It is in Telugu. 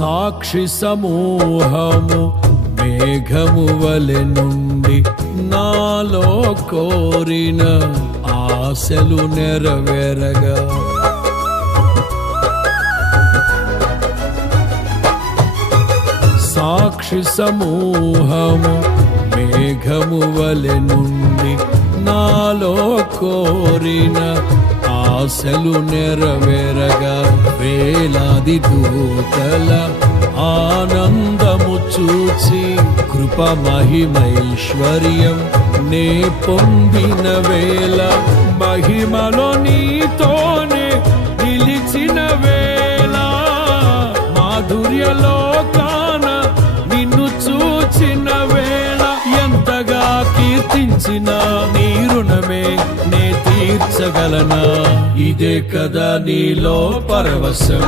సాక్షి సమూహము మేఘము వలె నుండి నాలో కోరిన ఆశలు నెరవేరగా సాక్షి సమూహము మేఘము వలె నుండి నాలో కోరిన ఆశలు నెరవేరగా వేలాది దూతల ఆనందము చూచి కృప మహిమైశ్వర్యం నే పొందిన వేళ మహిమలో నీతోనే నిలిచిన వేళ మాధుర్యలో కాన నిన్ను చూచిన వేళ ఎంతగా కీర్తించిన నీ రుణమే నే తీర్చగలనా ఇదే కదా నీలో పరవశం